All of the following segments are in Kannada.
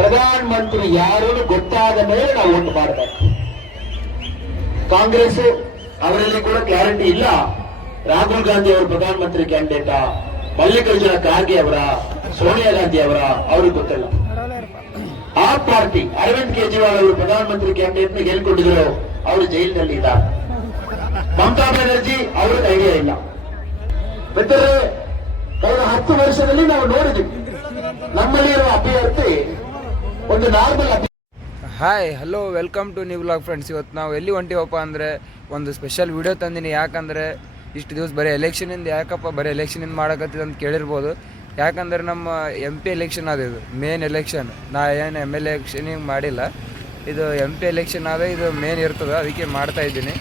ಪ್ರಧಾನ ಮಂತ್ರಿ ಯಾರು ಗೊತ್ತಾದ ಮೇಲೆ ನಾವು ಓಟ್ ಮಾಡಬೇಕು. ಕಾಂಗ್ರೆಸ್ ಅವರಲ್ಲಿ ಕೂಡ ಕ್ಲಾರಿಟಿ ಇಲ್ಲ. ರಾಹುಲ್ ಗಾಂಧಿ ಅವರು ಪ್ರಧಾನಮಂತ್ರಿ ಕ್ಯಾಂಡಿಡೇಟಾ, ಮಲ್ಲಿಕಾರ್ಜುನ ಖರ್ಗೆ ಅವರ, ಸೋನಿಯಾ ಗಾಂಧಿ ಅವರ, ಅವ್ರಿಗೆ ಗೊತ್ತಿಲ್ಲ. ಆ ಪಾರ್ಟಿ ಅರವಿಂದ್ ಕೇಜ್ರಿವಾಲ್ ಅವರು ಪ್ರಧಾನಮಂತ್ರಿ ಕ್ಯಾಂಡಿಡೇಟ್ ಗೆಲ್ಕೊಂಡಿದ್ರು, ಅವರು ಜೈಲಿನಲ್ಲಿ ಇದ್ದಾರೆ. ಮಮತಾ ಬ್ಯಾನರ್ಜಿ ಅವ್ರಿಗೆ ಐಡಿಯಾ ಇಲ್ಲ. ಮಿತ್ರರೇ, ಕಳೆದ 10 ವರ್ಷದಲ್ಲಿ ನಾವು ನೋಡಿದ್ವಿ ನಮ್ಮಲ್ಲಿರುವ ಅಭ್ಯರ್ಥಿ ಒಂದು normal hi hello welcome to new vlog friends. ಇವತ್ತು ನಾವು ಎಲ್ಲಿ ಹೊಂಟಿವಪ್ಪ ಅಂದರೆ ಒಂದು ಸ್ಪೆಷಲ್ ವಿಡಿಯೋ ತಂದಿನಿ. ಯಾಕಂದರೆ ಇಷ್ಟು ದಿವಸ ಬರೀ ಎಲೆಕ್ಷನಿಂದ ಯಾಕಪ್ಪ ಬರೀ ಎಲೆಕ್ಷನಿಂದ ಮಾಡಕತ್ತಿದ್ದು ಅಂತ ಕೇಳಿರ್ಬೋದು. ಯಾಕಂದರೆ ನಮ್ಮ MP ಎಲೆಕ್ಷನ್ ಅದು, ಇದು ಮೇನ್ ಎಲೆಕ್ಷನ್. ನಾ ಏನು ML ಎಲೆಕ್ಷನಿಗೆ ಮಾಡಿಲ್ಲ, ಇದು MP ಎಲೆಕ್ಷನ್ ಆದ, ಇದು ಮೇನ್ ಇರ್ತದೆ, ಅದಕ್ಕೆ ಮಾಡ್ತಾ ಇದ್ದೀನಿ.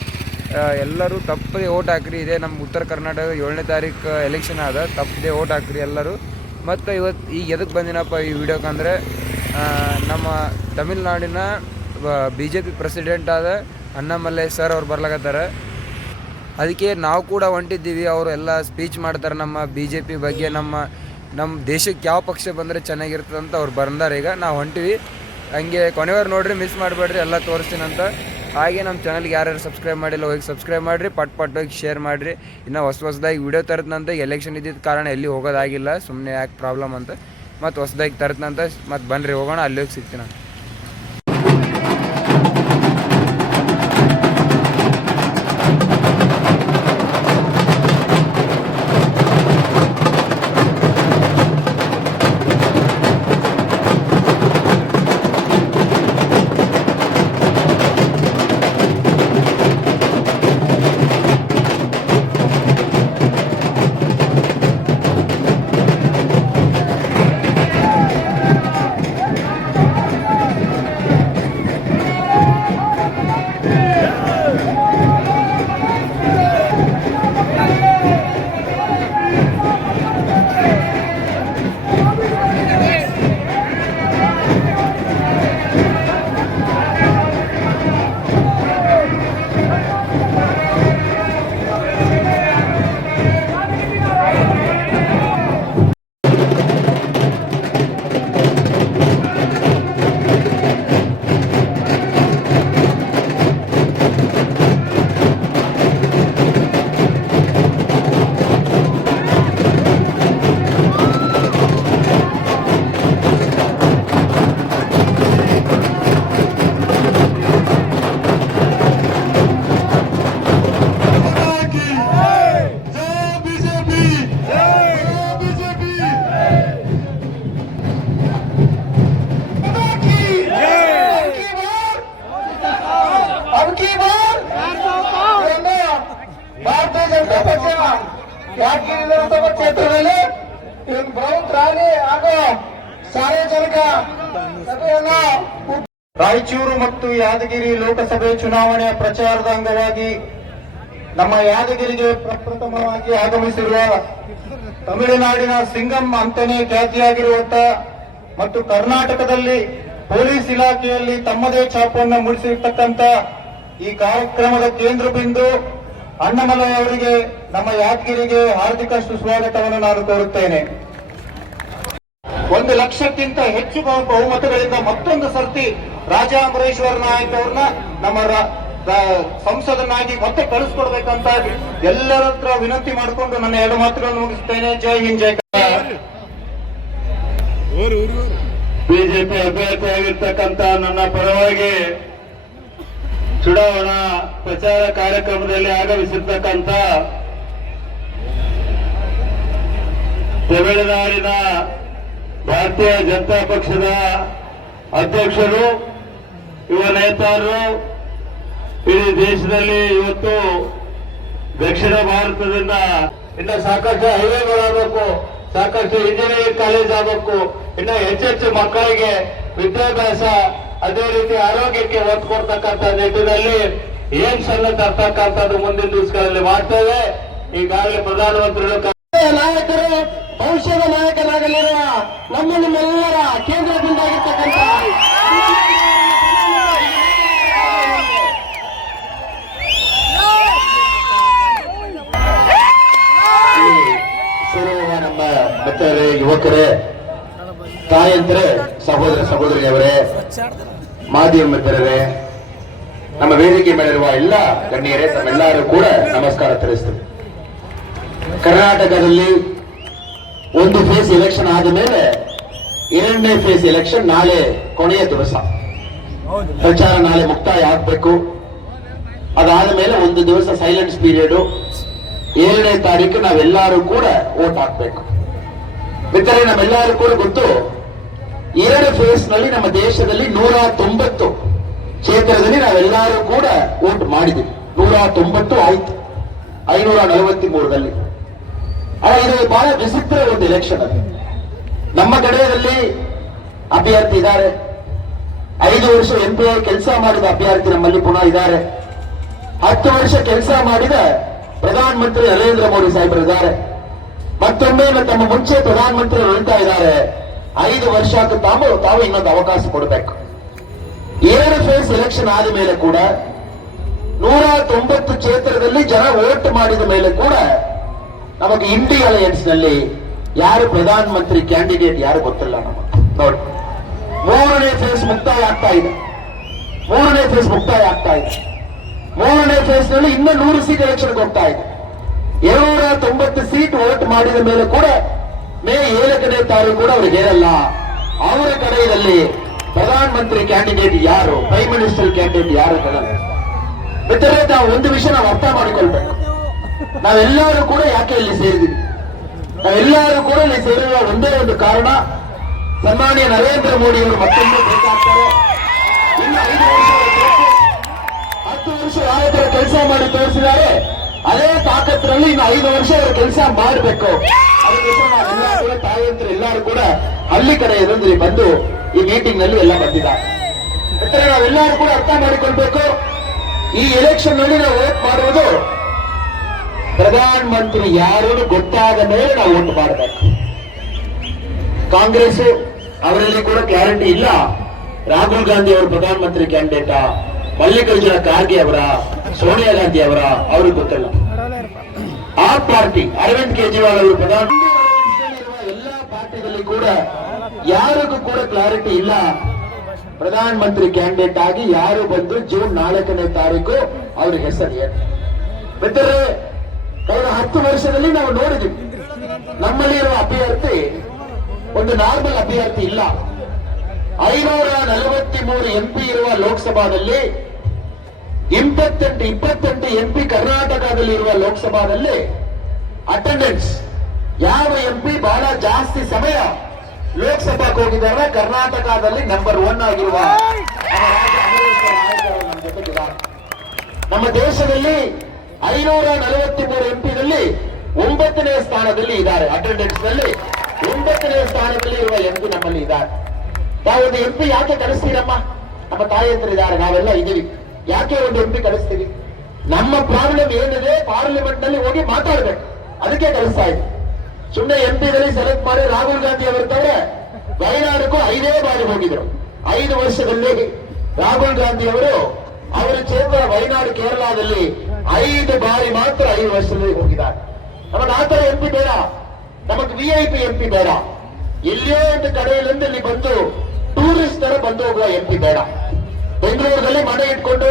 ಎಲ್ಲರೂ ತಪ್ಪದೆ ಓಟ್ ಹಾಕ್ರಿ. ಇದೇ ನಮ್ಮ ಉತ್ತರ ಕರ್ನಾಟಕ 7ನೇ ತಾರೀಕು ಎಲೆಕ್ಷನ್ ಆದ, ತಪ್ಪದೆ ಓಟ್ ಹಾಕ್ರಿ ಎಲ್ಲರೂ. ಮತ್ತು ಇವತ್ತು ಈಗ ಎದಕ್ಕೆ ಬಂದಿನಪ್ಪ ಈ ವಿಡಿಯೋಕ್ಕಂದರೆ ನಮ್ಮ ತಮಿಳ್ನಾಡಿನ BJP ಪ್ರೆಸಿಡೆಂಟ್ ಆದ ಅಣ್ಣಾಮಲೈ ಸರ್ ಅವ್ರು ಬರ್ಲಾಕತ್ತಾರೆ. ಅದಕ್ಕೆ ನಾವು ಕೂಡ ಹೊಂಟಿದ್ದೀವಿ. ಅವರು ಎಲ್ಲ ಸ್ಪೀಚ್ ಮಾಡ್ತಾರೆ ನಮ್ಮ BJP ಬಗ್ಗೆ, ನಮ್ಮ ದೇಶಕ್ಕೆ ಯಾವ ಪಕ್ಷ ಬಂದರೆ ಚೆನ್ನಾಗಿರ್ತದೆ ಅಂತ ಅವ್ರು ಬಂದಾರೆ. ಈಗ ನಾವು ಹೊಂಟಿವಿ, ಹಂಗೆ ಕೊನೆಯವ್ರು ನೋಡಿರಿ, ಮಿಸ್ ಮಾಡಬೇಡ್ರಿ, ಎಲ್ಲ ತೋರಿಸ್ತೀನಂತ. ಹಾಗೆ ನಮ್ಮ ಚಾನಲ್ಗೆ ಯಾರ್ಯಾರು ಸಬ್ಸ್ಕ್ರೈಬ್ ಮಾಡಿಲ್ಲ ಹೋಗಿ ಸಬ್ಸ್ಕ್ರೈಬ್ ಮಾಡಿರಿ, ಪಟ್ ಹೋಗಿ ಶೇರ್ ಮಾಡಿರಿ. ಇನ್ನು ಹೊಸದಾಗಿ ವಿಡಿಯೋ ತರತ್ನಂತ. ಎಲೆಕ್ಷನ್ ಇದ್ದಿದ್ದ ಕಾರಣ ಎಲ್ಲಿ ಹೋಗೋದಾಗಿಲ್ಲ, ಸುಮ್ಮನೆ ಯಾಕೆ ಪ್ರಾಬ್ಲಮ್ ಅಂತ. ಮತ್ತು ಹೊಸದಾಗಿ ತರತ್ನಂತ. ಮತ್ತು ಬನ್ನಿರಿ ಹೋಗೋಣ, ಅಲ್ಲಿ ಹೋಗಿ ಸಿಗ್ತೀನಿ ನಾನು. ಕ್ಷೇತ್ರದಲ್ಲಿ ಬೃಹತ್ ರ್ಯಾಲಿ ಹಾಗೂ ಸಾರ್ವಜನಿಕ ಸಭೆಯನ್ನು ರಾಯಚೂರು ಮತ್ತು ಯಾದಗಿರಿ ಲೋಕಸಭೆ ಚುನಾವಣೆಯ ಪ್ರಚಾರದ ಅಂಗವಾಗಿ ನಮ್ಮ ಯಾದಗಿರಿಗೆ ಪ್ರಪ್ರಥಮವಾಗಿ ಆಗಮಿಸಿರುವ ತಮಿಳುನಾಡಿನ ಸಿಂಗಂ ಅಂತಾನೆ ಖ್ಯಾತಿಯಾಗಿರುವಂತಹ ಮತ್ತು ಕರ್ನಾಟಕದಲ್ಲಿ ಪೊಲೀಸ್ ಇಲಾಖೆಯಲ್ಲಿ ತಮ್ಮದೇ ಛಾಪನ್ನು ಮೂಡಿಸಿರ್ತಕ್ಕಂಥ ಈ ಕಾರ್ಯಕ್ರಮದ ಕೇಂದ್ರ ಬಿಂದು ಅಣ್ಣಾಮಲೈ ಅವರಿಗೆ ನಮ್ಮ ಯಾದಗಿರಿಗೆ ಹಾರ್ದಿಕ ಸುಸ್ವಾಗತವನ್ನು ನಾನು ಕೋರುತ್ತೇನೆ. 1 ಲಕ್ಷಕ್ಕಿಂತ ಹೆಚ್ಚು ಬಹುಮತಗಳಿಂದ ಮತ್ತೊಂದು ಸರ್ತಿ ರಾಜಾ ಅಮರೇಶ್ವರ್ ನಾಯಕ್ ಅವ್ರನ್ನ ನಮ್ಮ ಸಂಸದನಾಗಿ ಮತ್ತೆ ಕಳಿಸ್ಕೊಡ್ಬೇಕಂತ ಎಲ್ಲರ ಹತ್ರ ವಿನಂತಿ ಮಾಡಿಕೊಂಡು ನನ್ನ 2 ಮಾತುಗಳನ್ನು ಮುಗಿಸ್ತೇನೆ. ಜೈ ಹಿಂದ್, ಜೈ ಕರ್ನಾಟಕ. ಬಿಜೆಪಿ ಅಭ್ಯರ್ಥಿಯಾಗಿರ್ತಕ್ಕಂಥ ನನ್ನ ಪರವಾಗಿ ಚುನಾವಣಾ ಪ್ರಚಾರ ಕಾರ್ಯಕ್ರಮದಲ್ಲಿ ಆಗಮಿಸಿರ್ತಕ್ಕಂಥ ತಮಿಳುನಾಡಿನ ಭಾರತೀಯ ಜನತಾ ಪಕ್ಷದ ಅಧ್ಯಕ್ಷರು, ಯುವ ನೇತಾರರು, ಇಡೀ ದೇಶದಲ್ಲಿ ಇವತ್ತು ದಕ್ಷಿಣ ಭಾರತದಿಂದ ಇನ್ನು ಸಾಕಷ್ಟು ಹೈವೇಗಳಾಗಬೇಕು, ಸಾಕಷ್ಟು ಇಂಜಿನಿಯರಿಂಗ್ ಕಾಲೇಜ್ ಆಗಬೇಕು, ಇನ್ನು ಹೆಚ್ಚೆಚ್ಚು ಮಕ್ಕಳಿಗೆ ವಿದ್ಯಾಭ್ಯಾಸ, ಅದೇ ರೀತಿ ಆರೋಗ್ಯಕ್ಕೆ ಒತ್ತು ಕೊಡ್ತಕ್ಕಂಥ ನಿಟ್ಟಿನಲ್ಲಿ ಏಮ್ಸ್ ಅನ್ನು ತರ್ತಕ್ಕಂಥದ್ದು ಮುಂದಿನ ದಿವಸಗಳಲ್ಲಿ ಮಾಡ್ತೇವೆ. ಈಗಾಗಲೇ ಪ್ರಧಾನಮಂತ್ರಿಗಳು ನಾಯಕರು, ಭವಿಷ್ಯದ ನಾಯಕರಾಗಲಿರುವ ನಿಮ್ಮೆಲ್ಲರ ಕೇಂದ್ರ ಬಿಂದಾಗಿರ್ತಕ್ಕಂಥ ನಮ್ಮ ಮಿತ್ರರೇ, ಯುವಕರೇ, ತಾಯಂದ್ರೆ, ಸಹೋದರ ಸಹೋದರಿಯವರೇ, ಮಾಧ್ಯಮ ಮಿತ್ರರೇ, ನಮ್ಮ ವೇದಿಕೆ ಮೇಲಿರುವ ಎಲ್ಲ ಗಣ್ಯರೇ, ತಮ್ಮೆಲ್ಲರೂ ಕೂಡ ನಮಸ್ಕಾರ ತಿಳಿಸ್ತೇವೆ. ಕರ್ನಾಟಕದಲ್ಲಿ ಒಂದು ಫೇಸ್ ಎಲೆಕ್ಷನ್ ಆದ ಮೇಲೆ ಎರಡನೇ ಫೇಸ್ ಎಲೆಕ್ಷನ್ ನಾಳೆ ಕೊನೆಯ ದಿವಸ. ಪ್ರಚಾರ ನಾಳೆ ಮುಕ್ತಾಯ ಆಗ್ಬೇಕು. ಅದಾದ ಮೇಲೆ ಒಂದು ದಿವಸ ಸೈಲೆನ್ಸ್ ಪೀರಿಯಡ್. 7ನೇ ತಾರೀಕು ನಾವೆಲ್ಲರೂ ಕೂಡ ವೋಟ್ ಹಾಕ್ಬೇಕು. ಮಿತ್ರರೇ, ನಮ್ಮೆಲ್ಲರೂ ಕೂಡ ಗೊತ್ತು, 2 ಫೇಸ್ ನಲ್ಲಿ ನಮ್ಮ ದೇಶದಲ್ಲಿ 190 ಕ್ಷೇತ್ರದಲ್ಲಿ ನಾವೆಲ್ಲರೂ ಕೂಡ ವೋಟ್ ಮಾಡಿದ್ದೀವಿ. 190 ಆಯ್ತು 543ರಲ್ಲಿ. ಇದು ಬಹಳ ವಿಚಿತ್ರ ಒಂದು ಎಲೆಕ್ಷನ್. ಅದು ನಮ್ಮ ಕಡೆಯಲ್ಲಿ ಅಭ್ಯರ್ಥಿ ಇದ್ದಾರೆ, 5 ವರ್ಷ MP ಕೆಲಸ ಮಾಡಿದ ಅಭ್ಯರ್ಥಿ ನಮ್ಮಲ್ಲಿ ಪುನಃ ಇದ್ದಾರೆ, 10 ವರ್ಷ ಕೆಲಸ ಮಾಡಿದ ಪ್ರಧಾನಮಂತ್ರಿ ನರೇಂದ್ರ ಮೋದಿ ಸಾಹೇಬರು ಇದ್ದಾರೆ, ಮತ್ತೊಮ್ಮೆ ತಮ್ಮ ಮುಂಚೆ ಪ್ರಧಾನಮಂತ್ರಿ ಹೇಳ್ತಾ ಇದ್ದಾರೆ 5 ವರ್ಷಕ್ಕೆ ತಾವು ಇನ್ನೊಂದು ಅವಕಾಶ ಕೊಡಬೇಕು. 2 ಫೇಸ್ ಎಲೆಕ್ಷನ್ ಆದ ಮೇಲೆ ಕೂಡ 190 ಕ್ಷೇತ್ರದಲ್ಲಿ ಜನ ವೋಟ್ ಮಾಡಿದ ಮೇಲೆ ಕೂಡ ನಮಗೆ ಇಂಡಿ ಅಲಯನ್ಸ್ ನಲ್ಲಿ ಯಾರು ಪ್ರಧಾನಮಂತ್ರಿ ಕ್ಯಾಂಡಿಡೇಟ್ ಯಾರು ಗೊತ್ತಿಲ್ಲ ನಮಗೆ. ನೋಡಿ, 3ನೇ ಫೇಸ್ ಮುಕ್ತಾಯ ಆಗ್ತಾ ಇದೆ. 3ನೇ ಫೇಸ್ ಮುಕ್ತಾಯ ಆಗ್ತಾ ಇದೆ. 3ನೇ ಫೇಸ್ ನಲ್ಲಿ ಇನ್ನೂ 100 ಸೀಟ್ ಎಲೆಕ್ಷನ್ಗೆ ಹೋಗ್ತಾ ಇದೆ. 290 ಸೀಟ್ ವೋಟ್ ಮಾಡಿದ ಮೇಲೆ ಕೂಡ ಮೇ 7ನೇ ತಾರೀಕು ಕೂಡ ಅವ್ರಿಗೆ ಹೇಳಲ್ಲ ಅವರ ಕಡೆಯಲ್ಲಿ ಪ್ರಧಾನಮಂತ್ರಿ ಕ್ಯಾಂಡಿಡೇಟ್ ಯಾರು, ಪ್ರೈಮ್ ಮಿನಿಸ್ಟರ್ ಕ್ಯಾಂಡಿಡೇಟ್ ಯಾರು ಹೇಳಲ್ಲ. ಮಿತ್ರರೇ, ನಾವು ಒಂದು ವಿಷಯ ನಾವು ಅರ್ಥ ಮಾಡಿಕೊಳ್ಬೇಕು. ನಾವೆಲ್ಲರೂ ಕೂಡ ಯಾಕೆ ಇಲ್ಲಿ ಸೇರಿದ್ದೀವಿ? ನಾವೆಲ್ಲರೂ ಕೂಡ ಇಲ್ಲಿ ಸೇರಿರುವ ಒಂದೇ ಒಂದು ಕಾರಣ, ಸನ್ಮಾನ್ಯ ನರೇಂದ್ರ ಮೋದಿ ಅವರು ಮತ್ತೊಮ್ಮೆ ಬೇಕಾಗ್ತಾರೆ. ಇನ್ನು 5 ವರ್ಷ 10 ವರ್ಷ ನಾಯಕರ ಕೆಲಸ ಮಾಡಿ ತೋರಿಸಿದ್ದಾರೆ. ಅದೇ ತಾಕತ್ತಿನಲ್ಲಿ ಇನ್ನು 5 ವರ್ಷ ಅವರು ಕೆಲಸ ಮಾಡಬೇಕು. ಅದಕ್ಕೋಸ್ಕರ ನಾವೆಲ್ಲರೂ ಕೂಡ ತಾಯಂತರು ಎಲ್ಲರೂ ಕೂಡ ಹಳ್ಳಿ ಕಡೆ ಇರೋದ್ರಿ ಬಂದು ಈ ಮೀಟಿಂಗ್ ನಲ್ಲಿ ಎಲ್ಲ ಬಂದಿದ್ದಾರೆ. ಯಾಕಂದ್ರೆ ನಾವೆಲ್ಲರೂ ಕೂಡ ಅರ್ಥ ಮಾಡಿಕೊಳ್ಬೇಕು, ಈ ಎಲೆಕ್ಷನ್ ನಲ್ಲಿ ನಾವು ವೋಟ್ ಮಾಡುವುದು ಪ್ರಧಾನ ಮಂತ್ರಿ ಯಾರು ಗೊತ್ತಾದ ಮೇಲೆ ನಾವು ವೋಟ್ ಮಾಡಬೇಕು. ಕಾಂಗ್ರೆಸ್ ಅವರಲ್ಲಿ ಕೂಡ ಕ್ಲಾರಿಟಿ ಇಲ್ಲ. ರಾಹುಲ್ ಗಾಂಧಿ ಅವರು ಪ್ರಧಾನಮಂತ್ರಿ ಕ್ಯಾಂಡಿಡೇಟ, ಮಲ್ಲಿಕಾರ್ಜುನ ಖರ್ಗೆ ಅವರ, ಸೋನಿಯಾ ಗಾಂಧಿ ಅವರ, ಅವ್ರಿಗೆ ಗೊತ್ತಿಲ್ಲ. ಆ ಪಾರ್ಟಿ ಅರವಿಂದ್ ಕೇಜ್ರಿವಾಲ್ ಅವರು ಎಲ್ಲಾ ಪಾರ್ಟಿಗಳಲ್ಲಿ ಕೂಡ ಯಾರಿಗೂ ಕೂಡ ಕ್ಲಾರಿಟಿ ಇಲ್ಲ. ಪ್ರಧಾನ ಮಂತ್ರಿ ಕ್ಯಾಂಡಿಡೇಟ್ ಆಗಿ ಯಾರು ಬಂದು ಜೂನ್ 4ನೇ ತಾರೀಕು ಅವ್ರ ಹೆಸರು ಏನು? ಮಿತ್ರರೇ, ಕಳೆದ 10 ವರ್ಷದಲ್ಲಿ ನಾವು ನೋಡಿದ್ವಿ, ನಮ್ಮಲ್ಲಿ ಇರುವ ಅಭ್ಯರ್ಥಿ ಒಂದು ನಾರ್ಮಲ್ ಅಭ್ಯರ್ಥಿ ಇಲ್ಲ. 543 MP ಇರುವ ಲೋಕಸಭಾದಲ್ಲಿ 28 MP ಕರ್ನಾಟಕದಲ್ಲಿ ಇರುವ ಲೋಕಸಭಾದಲ್ಲಿ ಅಟೆಂಡೆನ್ಸ್ ಯಾವ MP ಬಹಳ ಜಾಸ್ತಿ ಸಮಯ ಲೋಕಸಭಾಕ್ಕೆ ಹೋಗಿದ್ದಾರೆ ಕರ್ನಾಟಕದಲ್ಲಿ ನಂಬರ್ 1 ಆಗಿರುವ ನಮ್ಮ ಜೊತೆಗಿದ್ದಾರೆ. ನಮ್ಮ ದೇಶದಲ್ಲಿ 543 MP ದಲ್ಲಿ 9ನೇ ಸ್ಥಾನದಲ್ಲಿ ಇದ್ದಾರೆ. ಅಟೆಂಡೆನ್ಸ್ ನಲ್ಲಿ 9ನೇ ಸ್ಥಾನದಲ್ಲಿ ಇರುವ MP ನಮ್ಮಲ್ಲಿ ಇದ್ದಾರೆ. ತಾವೊಂದು MP ಯಾಕೆ ಕಳಿಸ್ತೀರಮ್ಮ? ನಮ್ಮ ತಾಯಂದ್ರು ಇದ್ದಾರೆ, ನಾವೆಲ್ಲ ಇದೀವಿ, ಯಾಕೆ ಒಂದು MP ಕಳಿಸ್ತೀವಿ? ನಮ್ಮ ಪ್ರಾಬ್ಲಮ್ ಏನಿದೆ ಪಾರ್ಲಿಮೆಂಟ್ ನಲ್ಲಿ ಹೋಗಿ ಮಾತಾಡ್ಬೇಕು, ಅದಕ್ಕೆ ಕಳಿಸ್ತಾ ಇದ್ವಿ. ಸುಮ್ಮನೆ MP ದಲ್ಲಿ ಸೆಲೆಕ್ಟ್ ಮಾಡಿ ರಾಹುಲ್ ಗಾಂಧಿ ಅವರಿರ್ತಾರೆ, ವಯನಾಡಕ್ಕೂ 5 ಬಾರಿ ಹೋಗಿದ್ರು. 5 ವರ್ಷದಲ್ಲಿ ರಾಹುಲ್ ಗಾಂಧಿ ಅವರು ಅವರ ಕ್ಷೇತ್ರ ವಯನಾಡು ಕೇರಳದಲ್ಲಿ 5 ಬಾರಿ ಮಾತ್ರ 5 ವರ್ಷದಲ್ಲಿ ಹೋಗಿದ್ದಾರೆ. ನಮಗೆ ಆ ತರ MP ಬೇಡ, ನಮಗೆ VIP MP ಬೇಡ. ಎಲ್ಲಿಯೋ ಒಂದು ಕಡೆಯಿಂದ ಇಲ್ಲಿ ಬಂದು ಟೂರಿಸ್ಟ್ ತರ ಬಂದು ಹೋಗುವ MP ಬೇಡ. ಬೆಂಗಳೂರಲ್ಲಿ ಮನೆ ಇಟ್ಕೊಂಡು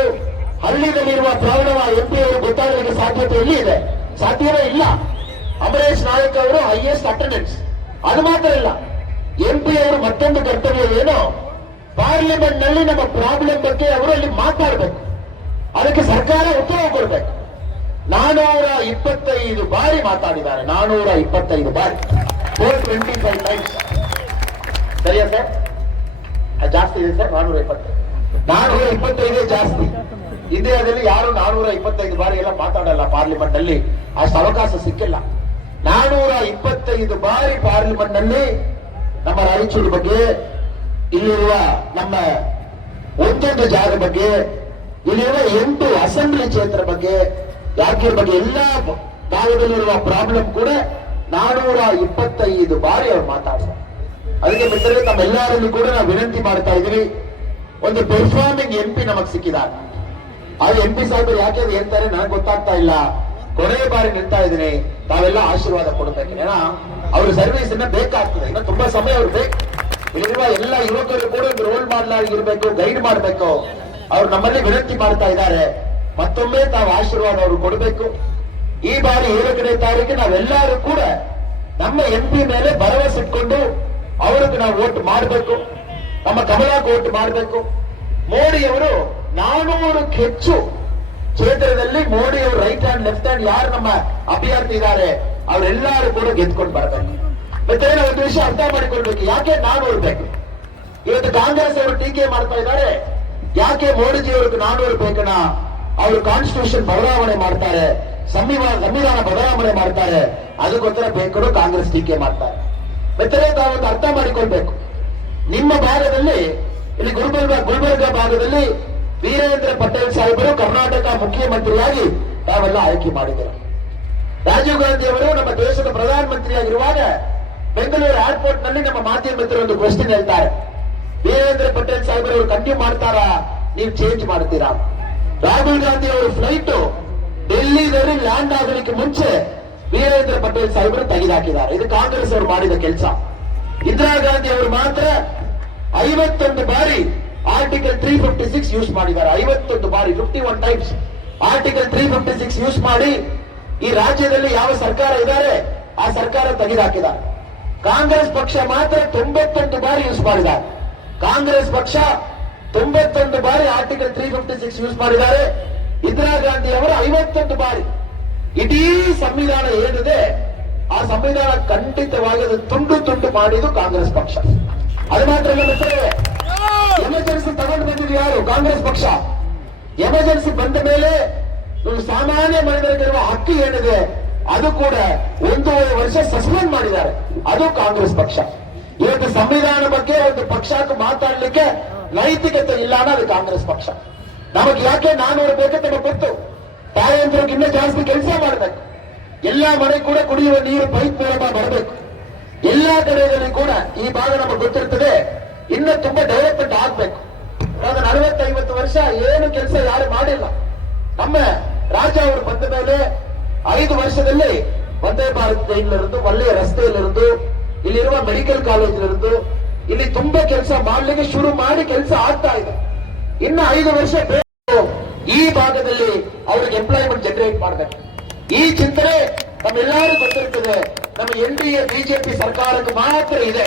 ಹಳ್ಳಿಯಲ್ಲಿರುವ ಪ್ರಾಬ್ಲಮ್ MP ಅವರು ಗೊತ್ತಾಗಲಿಕ್ಕೆ ಸಾಧ್ಯತೆ ಎಲ್ಲಿ ಇದೆ? ಸಾಧ್ಯವೇ ಇಲ್ಲ. ಅಮರೇಶ್ ನಾಯಕ್ ಅವರು ಹೈಯೆಸ್ಟ್ ಅಟೆಂಡೆನ್ಸ್. ಅದು ಮಾತ್ರ ಇಲ್ಲ, MP ಅವರು ಮತ್ತೊಂದು ಕರ್ತವ್ಯ ಏನು, ಪಾರ್ಲಿಮೆಂಟ್ ನಲ್ಲಿ ನಮ್ಮ ಪ್ರಾಬ್ಲಮ್ ಬಗ್ಗೆ ಅವರು ಅಲ್ಲಿ ಮಾತಾಡಬೇಕು, ಅದಕ್ಕೆ ಸರ್ಕಾರ ಉತ್ತರ ಕೊಡಬೇಕು. 425 ಬಾರಿ ಮಾತಾಡಿದ್ದಾರೆ. 425 ಬಾರಿ, 425 ಟೈಮ್ಸ್. ಸರಿಯಾ ಸರ್? ಅದು ಜಾಸ್ತಿ ಇದೆ ಸರ್. 425 ಜಾಸ್ತಿ. ಇಂಡಿಯಾದಲ್ಲಿ ಯಾರು 425 ಬಾರಿ ಎಲ್ಲ ಮಾತಾಡಲ್ಲ ಪಾರ್ಲಿಮೆಂಟ್ ನಲ್ಲಿ, ಅಷ್ಟು ಅವಕಾಶ ಸಿಕ್ಕಿಲ್ಲ. 425 ಬಾರಿ ಪಾರ್ಲಿಮೆಂಟ್ ನಲ್ಲಿ ನಮ್ಮ ರಾಯಚೂರು ಬಗ್ಗೆ, ಇಲ್ಲಿರುವ ನಮ್ಮ ಒಂದೊಂದು ಜಾಗ ಬಗ್ಗೆ, ಇಲ್ಲಿರುವ 8 ಅಸೆಂಬ್ಲಿ ಕ್ಷೇತ್ರ ಬಗ್ಗೆ, ಯಾಕೆ ಬಗ್ಗೆ ಎಲ್ಲ ಭಾಗದಲ್ಲಿರುವ ಪ್ರಾಬ್ಲಮ್ ಕೂಡ 425 ಬಾರಿ ಅವ್ರು ಮಾತಾಡ್ತಾರೆ. ಅದಕ್ಕೆ ಮಿತ್ರರೇ, ತಮ್ಮೆಲ್ಲರಲ್ಲಿ ಕೂಡ ನಾವು ವಿನಂತಿ ಮಾಡ್ತಾ ಇದೀವಿ, ಒಂದು ಪರ್ಫಾರ್ಮಿಂಗ್ MP ನಮಗ್ ಸಿಕ್ಕಿದ್ದಾರೆ. ಆ MP ಸಾಹೇಬರು ಯಾಕೆ ಹೇಳ್ತಾರೆ ನನಗೆ ಗೊತ್ತಾಗ್ತಾ ಇಲ್ಲ. ಕೊನೆಯ ಬಾರಿ ನಿಲ್ತಾ ಇದ್ದೀನಿ, ತಾವೆಲ್ಲ ಆಶೀರ್ವಾದ ಕೊಡ್ಬೇಕು. ಅವ್ರ ಸರ್ವಿಸ್ ಇನ್ನ ಬೇಕಾಗ್ತದೆ, ಇನ್ನು ತುಂಬಾ ಸಮಯ ಅವ್ರು ಬೇಕು. ಇಲ್ಲಿರುವ ಎಲ್ಲ ಯುವಕರು ಕೂಡ ಒಂದು ರೋಲ್ ಮಾಡೆಲ್ ಆಗಿರ್ಬೇಕು, ಗೈಡ್ ಮಾಡಬೇಕು. ಅವ್ರು ನಮ್ಮಲ್ಲಿ ವಿನಂತಿ ಮಾಡ್ತಾ ಇದ್ದಾರೆ, ಮತ್ತೊಮ್ಮೆ ತಾವು ಆಶೀರ್ವಾದ ಅವರು ಕೊಡಬೇಕು. ಈ ಬಾರಿ 7ನೇ ತಾರೀಕು ನಾವೆಲ್ಲರೂ ಕೂಡ ನಮ್ಮ MP ಮೇಲೆ ಭರವಸೆ ಇಟ್ಕೊಂಡು ಅವ್ರಿಗೆ ನಾವು ವೋಟ್ ಮಾಡಬೇಕು, ನಮ್ಮ ಕಮಲಕ್ಕೆ ವೋಟ್ ಮಾಡಬೇಕು. ಮೋದಿ ಅವರು 400ಕ್ಕೆ ಹೆಚ್ಚು ಕ್ಷೇತ್ರದಲ್ಲಿ ಮೋದಿ ಅವರು ರೈಟ್ ಹ್ಯಾಂಡ್ ಲೆಫ್ಟ್ ಹ್ಯಾಂಡ್ ಯಾರು ನಮ್ಮ ಅಭ್ಯರ್ಥಿ ಇದ್ದಾರೆ ಅವರೆಲ್ಲರೂ ಕೂಡ ಗೆದ್ಕೊಂಡು ಬರ್ಬೇಕು. ಮತ್ತೆ ಒಂದು ವಿಷಯ ಅರ್ಥ ಮಾಡಿಕೊಳ್ಬೇಕು, ಯಾಕೆ ನಾನು ಓಡ್ಬೇಕು? ಇವತ್ತು ಕಾಂಗ್ರೆಸ್ ಅವರು ಟೀಕೆ ಮಾಡ್ತಾ ಇದ್ದಾರೆ, ಯಾಕೆ ಮೋದಿಜಿ ಅವ್ರಿಗೆ 400 ಬೇಕನ? ಅವರು ಕಾನ್ಸ್ಟಿಟ್ಯೂಷನ್ ಬದಲಾವಣೆ ಮಾಡ್ತಾರೆ, ಸಂವಿಧಾನ ಬದಲಾವಣೆ ಮಾಡ್ತಾರೆ, ಅದಕ್ಕೋಸ್ಕರ ಬೇಕನ್ನು ಕಾಂಗ್ರೆಸ್ ಟೀಕೆ ಮಾಡ್ತಾರೆ. ಮತ್ತೆ ತಾವು ಅರ್ಥ ಮಾಡಿಕೊಳ್ಬೇಕು, ನಿಮ್ಮ ಭಾಗದಲ್ಲಿ ಇಲ್ಲಿ ಗುಲ್ಬರ್ಗ ಭಾಗದಲ್ಲಿ ವೀರೇಂದ್ರ ಪಟೇಲ್ ಸಾಹೇಬರು ಕರ್ನಾಟಕ ಮುಖ್ಯಮಂತ್ರಿಯಾಗಿ ತಾವೆಲ್ಲ ಆಯ್ಕೆ ಮಾಡಿದರು. ರಾಜೀವ್ ಗಾಂಧಿ ಅವರು ನಮ್ಮ ದೇಶದ ಪ್ರಧಾನಮಂತ್ರಿಯಾಗಿರುವಾಗ ಬೆಂಗಳೂರು ಏರ್ಪೋರ್ಟ್ ನಲ್ಲಿ ನಮ್ಮ ಮಾಧ್ಯಮ ಮಿತ್ರರು ಒಂದು ಕ್ವೆಶ್ಚನ್ ಹೇಳ್ತಾರೆ, ವೀರೇಂದ್ರ ಪಟೇಲ್ ಸಾಹೇಬರು ಅವರು ಕಂಟಿನ್ಯೂ ಮಾಡ್ತಾರಾ, ನೀವು ಚೇಂಜ್ ಮಾಡ್ತೀರಾ? ರಾಹುಲ್ ಗಾಂಧಿ ಅವರು ಫ್ಲೈಟ್ ಡೆಲ್ಲಿದಲ್ಲಿ ಲ್ಯಾಂಡ್ ಆಗಲಿಕ್ಕೆ ಮುಂಚೆ ವೀರೇಂದ್ರ ಪಟೇಲ್ ಸಾಹೇಬರು ತೆಗೆದುಹಾಕಿದ್ದಾರೆ. ಇದು ಕಾಂಗ್ರೆಸ್ ಅವರು ಮಾಡಿದ ಕೆಲಸ. ಇಂದಿರಾ ಗಾಂಧಿ ಅವರು ಮಾತ್ರ 51 ಬಾರಿ ಆರ್ಟಿಕಲ್ 356 ಯೂಸ್ ಮಾಡಿದ್ದಾರೆ. 51 ಬಾರಿ, 51 ಟೈಮ್ಸ್ ಆರ್ಟಿಕಲ್ 356 ಯೂಸ್ ಮಾಡಿ ಈ ರಾಜ್ಯದಲ್ಲಿ ಯಾವ ಸರ್ಕಾರ ಇದ್ದಾರೆ ಆ ಸರ್ಕಾರ ತೆಗೆದುಹಾಕಿದ್ದಾರೆ. ಕಾಂಗ್ರೆಸ್ ಪಕ್ಷ ಮಾತ್ರ 91 ಬಾರಿ ಯೂಸ್ ಮಾಡಿದ್ದಾರೆ. ಕಾಂಗ್ರೆಸ್ ಪಕ್ಷ 91 ಬಾರಿ ಆರ್ಟಿಕಲ್ 356 ಯೂಸ್ ಮಾಡಿದ್ದಾರೆ. ಇಂದಿರಾ ಗಾಂಧಿ ಅವರು 51 ಬಾರಿ. ಇಡೀ ಸಂವಿಧಾನ ಏನಿದೆ ಆ ಸಂವಿಧಾನ ಖಂಡಿತವಾಗಿ ಅದು ತುಂಡು ಮಾಡಿದ್ದು ಕಾಂಗ್ರೆಸ್ ಪಕ್ಷ. ಅದು ಮಾತ್ರ ಎಮರ್ಜೆನ್ಸಿ ತಗೊಂಡು ಬಂದಿದ್ದು ಯಾರು? ಕಾಂಗ್ರೆಸ್ ಪಕ್ಷ. ಎಮರ್ಜೆನ್ಸಿ ಬಂದ ಮೇಲೆ ಸಾಮಾನ್ಯ ಮಹಿಳೆಯರಿಗಿರುವ ಹಕ್ಕು ಏನಿದೆ ಅದು ಕೂಡ 1.5 ವರ್ಷ ಸಸ್ಪೆಂಡ್ ಮಾಡಿದ್ದಾರೆ, ಅದು ಕಾಂಗ್ರೆಸ್ ಪಕ್ಷ. ಇವತ್ತು ಸಂವಿಧಾನ ಬಗ್ಗೆ ಒಂದು ಪಕ್ಷಕ್ಕೆ ಮಾತಾಡ್ಲಿಕ್ಕೆ ನೈತಿಕತೆ ಇಲ್ಲ ಅನ್ನೋದು ಕಾಂಗ್ರೆಸ್ ಪಕ್ಷ. ನಮಗೆ ಯಾಕೆ 400 ಬೇಕಂತ ನಮಗೆ ಗೊತ್ತು. ತಾಯಂದ್ರಿಗೆ ಇನ್ನೂ ಜಾಸ್ತಿ ಕೆಲಸ ಮಾಡಬೇಕು. ಎಲ್ಲಾ ಮನೆ ಕೂಡ ಕುಡಿಯುವ ನೀರು ಪೈಪ್ ಮೂಲಕ ಬರಬೇಕು. ಎಲ್ಲಾ ಕಡೆಗಳಲ್ಲಿ ಕೂಡ ಈ ಭಾಗ ನಮಗೆ ಗೊತ್ತಿರ್ತದೆ, ಇನ್ನು ತುಂಬಾ ಡೆವಲಪ್ಮೆಂಟ್ ಆಗ್ಬೇಕು. 40-50 ವರ್ಷ ಏನು ಕೆಲಸ ಯಾರು ಮಾಡಿಲ್ಲ. ನಮ್ಮ ರಾಜ ಅವರು ಬಂದ ಮೇಲೆ 5 ವರ್ಷದಲ್ಲಿ ವಂದೇ ಭಾರತ್ ಟ್ರೈನ್ಲಿருந்து, ಒಳ್ಳೆಯ ರಸ್ತೆಯಲ್ಲಿருந்து, ಇಲ್ಲಿರುವ ಮೆಡಿಕಲ್ ಕಾಲೇಜಿಲಿருந்து ಇಲ್ಲಿ ತುಂಬಾ ಕೆಲಸ ಮಾಡ್ಲಿಕ್ಕೆ ಶುರು ಮಾಡಿ ಕೆಲಸ ಆಗ್ತಾ ಇದೆ. ಇನ್ನು 5 ವರ್ಷ ಬೇಕು ಈ ಭಾಗದಲ್ಲಿ ಅವ್ರಿಗೆ ಎಂಪ್ಲಾಯ್ಮೆಂಟ್ ಜನರೇಟ್ ಮಾಡಬೇಕು. ಈ ಚಿಂತನೆ ನಮ್ಮೆಲ್ಲರೂ ಗೊತ್ತಿರ್ತದೆ. ನಮ್ಮ NDA ಬಿಜೆಪಿ ಸರ್ಕಾರಕ್ಕೆ ಮಾತ್ರ ಇದೆ.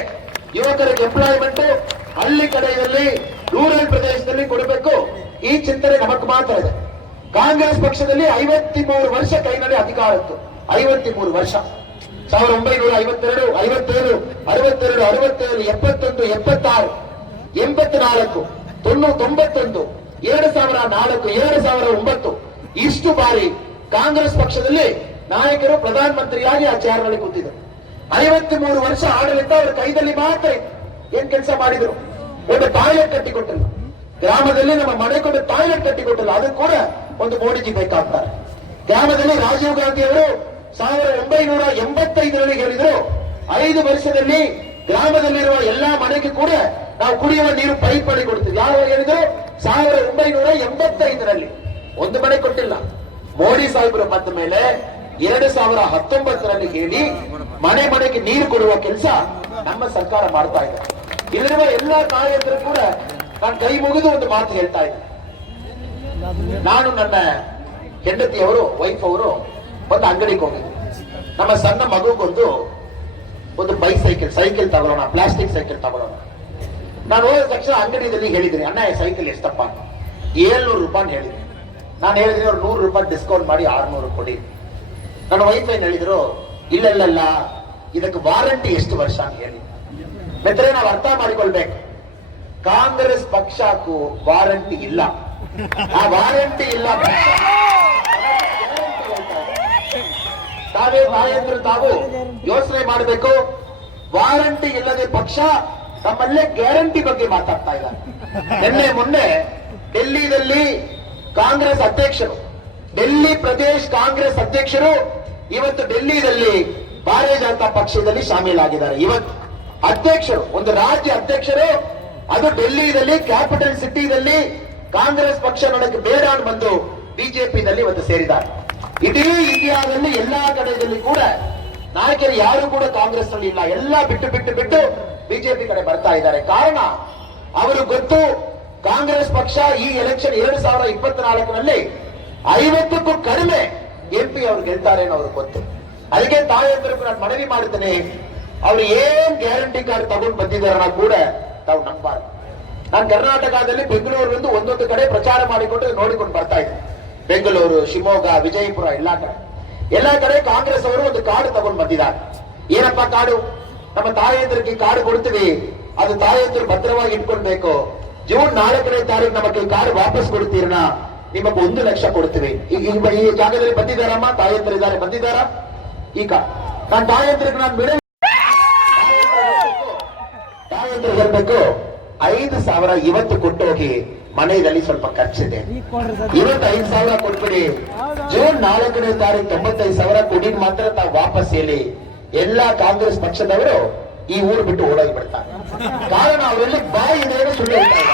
ಯುವಕರಿಗೆ ಎಂಪ್ಲಾಯ್ಮೆಂಟ್ ಹಳ್ಳಿ ಕಡೆಯಲ್ಲಿ, ರೂರಲ್ ಪ್ರದೇಶದಲ್ಲಿ ಕೊಡಬೇಕು. ಈ ಚಿಂತನೆ ನಮಗೆ ಮಾತ್ರ ಇದೆ. ಕಾಂಗ್ರೆಸ್ ಪಕ್ಷದಲ್ಲಿ 53 ವರ್ಷ ಕೈನಲ್ಲಿ ಅಧಿಕಾರ ಇತ್ತು. 53 ವರ್ಷ 1952, 57, 62, 67, 71, 76, 84, 91, 2004, 2009 ಇಷ್ಟು ಬಾರಿ ಕಾಂಗ್ರೆಸ್ ಪಕ್ಷದಲ್ಲಿ ನಾಯಕರು ಪ್ರಧಾನಮಂತ್ರಿಯಾಗಿ ಆ ಚೇರ್ನಲ್ಲಿ ಕೂತಿದ್ರು. 53 ವರ್ಷ ಆಡಳಿತ ಅವರ ಕೈದಲ್ಲಿ ಮಾತ್ರ ಇತ್ತು. ಏನ್ ಕೆಲಸ ಮಾಡಿದ್ರು? ಒಂದು ಟಾಯ್ಲೆಟ್ ಕಟ್ಟಿಕೊಟ್ಟಿಲ್ಲ. ಗ್ರಾಮದಲ್ಲಿ ನಮ್ಮ ಮನೆಗೆ ಒಂದು ಟಾಯ್ಲೆಟ್ ಕಟ್ಟಿಕೊಟ್ಟಿಲ್ಲ. ಅದು ಕೂಡ ಒಂದು ಮೋದಿಜಿ ಬೇಕಾಗ್ತಾರೆ. ಗ್ರಾಮದಲ್ಲಿ ರಾಜೀವ್ ಗಾಂಧಿ ಅವರು 1985ರಲ್ಲಿ ಹೇಳಿದ್ರು, 5 ವರ್ಷದಲ್ಲಿ ಗ್ರಾಮದಲ್ಲಿರುವ ಎಲ್ಲಾ ಮನೆಗೆ ಕೂಡ ನಾವು ಕುಡಿಯುವ ನೀರು ಪೈಪ್ ಮಾಡಿ ಕೊಡ್ತೀವಿ. ಯಾವಾಗ ಹೇಳಿದ್ರು? 1985ರಲ್ಲಿ. ಒಂದು ಮನೆ ಕೊಟ್ಟಿಲ್ಲ. ಮೋದಿ ಸಾಹೇಬರು ಬಂದ ಮೇಲೆ 2019ರಲ್ಲಿ ಹೇಳಿ ಮನೆ ಮನೆಗೆ ನೀರು ಕೊಡುವ ಕೆಲಸ ನಮ್ಮ ಸರ್ಕಾರ ಮಾಡ್ತಾ ಇದೆ. ಇಲ್ಲಿರುವ ಎಲ್ಲಾ ನಾಯಕರು ಕೂಡ ನಾನು ಕೈ ಮುಗಿದು ಒಂದು ಮಾತು ಹೇಳ್ತಾ ಇದ್ದೆ. ನಾನು ನನ್ನ ಹೆಂಡತಿಯವರು, ವೈಫ್ ಅವರು ಒಂದು ಅಂಗಡಿಗೆ ಹೋಗಿದ್ದೆ. ನಮ್ಮ ಸಣ್ಣ ಮಗುಗೊಂದು ಸೈಕಲ್ ತಗೊಳ್ಳೋಣ, ಪ್ಲಾಸ್ಟಿಕ್ ಸೈಕಲ್ ತಗೊಳ್ಳೋಣ. ನಾನು ಹೋದ ತಕ್ಷಣ ಅಂಗಡಿಯಲ್ಲಿ ಹೇಳಿದ್ದೀನಿ, ಅಣ್ಣ ಸೈಕಲ್ ಎಷ್ಟಪ್ಪ? 700 ರೂಪಾಯಿ ಹೇಳಿದ್ದೀನಿ. ನಾನು ಹೇಳಿದ್ರೆ ಅವ್ರು 100 ರೂಪಾಯಿ ಡಿಸ್ಕೌಂಟ್ ಮಾಡಿ 600 ಕೊಡಿ. ನನ್ನ ವೈಫ್ ಏನ್ ಹೇಳಿದ್ರು, ಇಲ್ಲ ಇದಕ್ಕೆ ವಾರಂಟಿ ಎಷ್ಟು ವರ್ಷ ಅಂತ ಹೇಳಿ. ಮಿತ್ರ, ನಾವು ಅರ್ಥ ಮಾಡಿಕೊಳ್ಬೇಕು, ಕಾಂಗ್ರೆಸ್ ಪಕ್ಷಕ್ಕೂ ವಾರಂಟಿ ಇಲ್ಲ. ಆ ವಾರಂಟಿ ಇಲ್ಲ. ತಾವೇ ನಾಯಕರು ತಾವು ಯೋಚನೆ ಮಾಡಬೇಕು. ವಾರಂಟಿ ಇಲ್ಲದೆ ಪಕ್ಷ ನಮ್ಮಲ್ಲೇ ಗ್ಯಾರಂಟಿ ಬಗ್ಗೆ ಮಾತಾಡ್ತಾ ಇದ್ದಾರೆ. ನಿನ್ನೆ ಮೊನ್ನೆ ಡೆಲ್ಲಿಯಲ್ಲಿ ಕಾಂಗ್ರೆಸ್ ಅಧ್ಯಕ್ಷರು, ಡೆಲ್ಲಿ ಪ್ರದೇಶ್ ಕಾಂಗ್ರೆಸ್ ಅಧ್ಯಕ್ಷರು ಇವತ್ತು ಡೆಲ್ಲಿಯಲ್ಲಿ ಭಾರತೀಯ ಜನತಾ ಪಕ್ಷದಲ್ಲಿ ಶಾಮೀಲಾಗಿದ್ದಾರೆ. ಇವತ್ತು ಅಧ್ಯಕ್ಷರು, ಒಂದು ರಾಜ್ಯ ಅಧ್ಯಕ್ಷರು, ಅದು ಡೆಲ್ಲಿಯಲ್ಲಿ ಕ್ಯಾಪಿಟಲ್ ಸಿಟಿದಲ್ಲಿ ಕಾಂಗ್ರೆಸ್ ಪಕ್ಷ ನನಗೆ ಬೇಡ ಅಂತ ಬಂದು ಬಿಜೆಪಿನಲ್ಲಿ ಇವತ್ತು ಸೇರಿದ್ದಾರೆ. ಇಡೀ ಇಂಡಿಯಾದಲ್ಲಿ ಎಲ್ಲಾ ಕಡೆಯಲ್ಲಿ ಕೂಡ ನಾಯಕರು ಯಾರು ಕೂಡ ಕಾಂಗ್ರೆಸ್ ನಲ್ಲಿ ಇಲ್ಲ. ಎಲ್ಲ ಬಿಟ್ಟು ಬಿಜೆಪಿ ಕಡೆ ಬರ್ತಾ ಇದ್ದಾರೆ. ಕಾರಣ ಅವರು ಗೊತ್ತು, ಕಾಂಗ್ರೆಸ್ ಪಕ್ಷ ಈ ಎಲೆಕ್ಷನ್ 2024ನಲ್ಲಿ 50ಕ್ಕೂ ಕಡಿಮೆ MP ಅವ್ರು ಗೆಲ್ತಾರೆ ಅನ್ನೋ ಅವ್ರಿಗೆ ಗೊತ್ತು. ಅದಕ್ಕೆ ತಾಯಂದ್ರಿಗೂ ನಾನು ಮನವಿ ಮಾಡುತ್ತೇನೆ, ಅವ್ರು ಏನ್ ಗ್ಯಾರಂಟಿ ಕಾರ್ಡ್ ತಗೊಂಡು ಬಂದಿದ್ದಾರ ಕೂಡ ತಾವು ನಂಬಾರ್ದು. ನಾನು ಕರ್ನಾಟಕದಲ್ಲಿ ಬೆಂಗಳೂರಿನಿಂದ ಒಂದೊಂದು ಕಡೆ ಪ್ರಚಾರ ಮಾಡಿಕೊಂಡು ನೋಡಿಕೊಂಡು ಬರ್ತಾ ಇದ್ದೆ. ಬೆಂಗಳೂರು, ಶಿವಮೊಗ್ಗ, ವಿಜಯಪುರ ಎಲ್ಲಾ ಕಡೆ ಕಾಂಗ್ರೆಸ್ ಅವರು ಒಂದು ಕಾರ್ಡ್ ತಗೊಂಡು ಬಂದಿದ್ದಾರೆ. ಏನಪ್ಪಾ ಕಾರ್ಡು? ನಮ್ಮ ತಾಯಂದ್ರಿಗೆ ಕಾರ್ಡ್ ಕೊಡ್ತೀವಿ, ಅದು ತಾಯಂದ್ರು ಭದ್ರವಾಗಿ ಇಟ್ಕೊಳ್ಬೇಕು. ಜೂನ್ 4ನೇ ತಾರೀಕು ನಮಗೆ ಕಾರ್ಡ್ ವಾಪಸ್ ಕೊಡ್ತೀರನ, ನಿಮಗೆ 1 ಲಕ್ಷ ಕೊಡ್ತೀವಿ. ಈ ಜಾಗದಲ್ಲಿ ಬಂದಿದ್ದಾರಮ್ಮ ತಾಯಂದ್ರು ಇದ್ದಾರೆ, ಬಂದಿದ್ದಾರ? ಈಗ ನಾನು ತಾಯಂದ್ರಿಗೆ ನಾನು ಬಿಡ ತಾಯಂದ್ರು ಹೇಳ್ಬೇಕು, 5,000 ಇವತ್ತು ಕೊಟ್ಟು ಹೋಗಿ, ಮನೆಯಲ್ಲಿ ಸ್ವಲ್ಪ ಖರ್ಚಿದೆ, ಇವತ್ತು 5,000 ಕೊಟ್ಬಿಡಿ. ಜೂನ್ 4ನೇ ತಾರೀಕು 95,000 ಕೊಡಿ ಮಾತ್ರ ತಾವು ವಾಪಸ್ ಹೇಳಿ. ಎಲ್ಲಾ ಕಾಂಗ್ರೆಸ್ ಪಕ್ಷದವರು ಈ ಊರು ಬಿಟ್ಟು ಓಡೋಗಿ ಬಿಡ್ತಾರೆ. ಕಾರಣ ಅವರಲ್ಲಿ ಬಾಯಿನೇನು ಸುಳ್ಳು ಹೇಳ್ತಾರೆ.